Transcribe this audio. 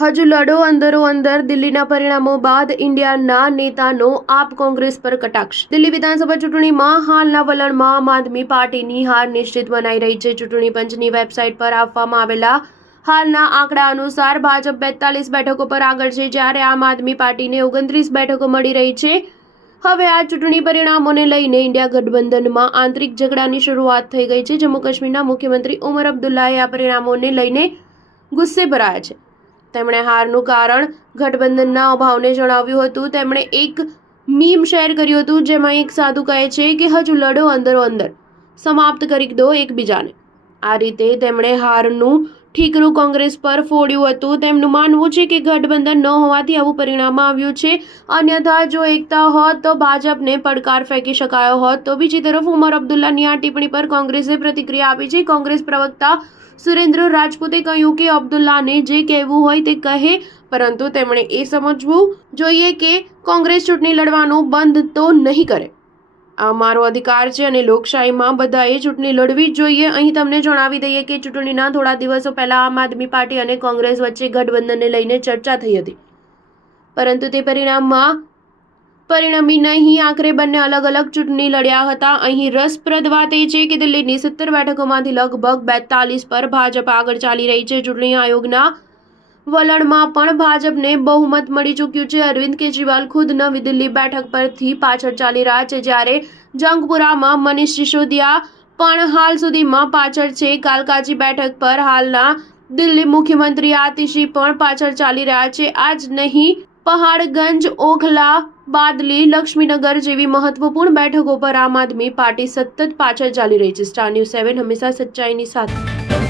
હજુ લડો અંદરો અંદર દિલ્હીના પરિણામો બાદ ઇન્ડિયાના નેતાનો આપ કોંગ્રેસ પર કટાક્ષ. દિલ્હી વિધાનસભા ચૂંટણીમાં હાલના વલણમાં આમ આદમી પાર્ટીની હાર નિશ્ચિત બનાઈ રહી છે. ચૂંટણી પંચની વેબસાઇટ પર આપવામાં આવેલા હાલના આંકડા અનુસાર ભાજપ 42 બેઠકો પર આગળ છે, જ્યારે આમ આદમી પાર્ટીને 29 બેઠકો મળી રહી છે. હવે આ ચૂંટણી પરિણામોને લઈને ઇન્ડિયા ગઠબંધનમાં આંતરિક ઝઘડાની શરૂઆત થઈ ગઈ છે. જમ્મુ કાશ્મીરના મુખ્યમંત્રી ઉમર અબ્દુલ્લાએ આ પરિણામોને લઈને ગુસ્સે ભરાયા છે. તેમણે હારનું કારણ ગઠબંધનના અભાવને જણાવ્યું હતું. તેમણે એક મીમ શેર કર્યું હતું, જેમાં એક સાધુ કહે છે કે હજુ લડો અંદરો અંદર, સમાપ્ત કરી દો એકબીજાને. આ રીતે તેમણે હારનું ઠીકરું કોંગ્રેસ પર ફોડ્યું હતું. તેમનું માનવું છે કે ગઠબંધન ન હોવાથી આવું પરિણામ આવ્યું છે. અન્યથા જો એકતા હોત તો ભાજપને પડકાર ફેંકી શકાયો હોત. તો બીજી તરફ ઉમર અબ્દુલ્લાની આ ટિપ્પણી પર કોંગ્રેસે પ્રતિક્રિયા આપી છે. કોંગ્રેસ પ્રવક્તા સુરેન્દ્ર રાજપૂતે કહ્યું કે અબ્દુલ્લાને જે કહેવું હોય તે કહે, પરંતુ તેમણે એ સમજવું જોઈએ કે કોંગ્રેસ ચૂંટણી લડવાનું બંધ તો નહીં કરે. આ મારો અધિકાર છે અને લોકશાહીમાં બધાએ ચૂંટણી લડવી જ જોઈએ. અહીં તમને જણાવી દઈએ કે ચૂંટણીના થોડા દિવસો પહેલા આમ આદમી પાર્ટી અને કોંગ્રેસ વચ્ચે ગઠબંધનને લઈને ચર્ચા થઈ હતી, પરંતુ તે પરિણમી નહીં. આખરે બંને અલગ અલગ ચૂંટણી લડ્યા હતા. અહીં રસપ્રદ વાત એ છે કે દિલ્હીની 17 બેઠકોમાંથી લગભગ 42 પર ભાજપ આગળ ચાલી રહી છે. ચૂંટણી આયોગના વલણમાં પણ ભાજપને બહુમત મળી ચૂક્યું છે. અરવિંદ કેજરીવાલ ખુદ નવી દિલ્હી બેઠક પરથી પાછળ ચાલી રહ્યા છે, જ્યારે જંગપુરામાં મનીષ સિસોદિયા પણ હાલ સુધીમાં પાછળ છે. કાલકાજી બેઠક પર હાલના દિલ્હી મુખ્યમંત્રી આતિશી પણ પાછળ ચાલી રહ્યા છે. આ જ નહીં, પહાડગંજ, ઓખલા, બાદલી, લક્ષ્મીનગર જેવી મહત્વપૂર્ણ બેઠકો પર આમ આદમી પાર્ટી સતત પાછળ ચાલી રહી છે. સ્ટાર ન્યૂઝ 7 હંમેશા સચ્ચાઈની સાથે.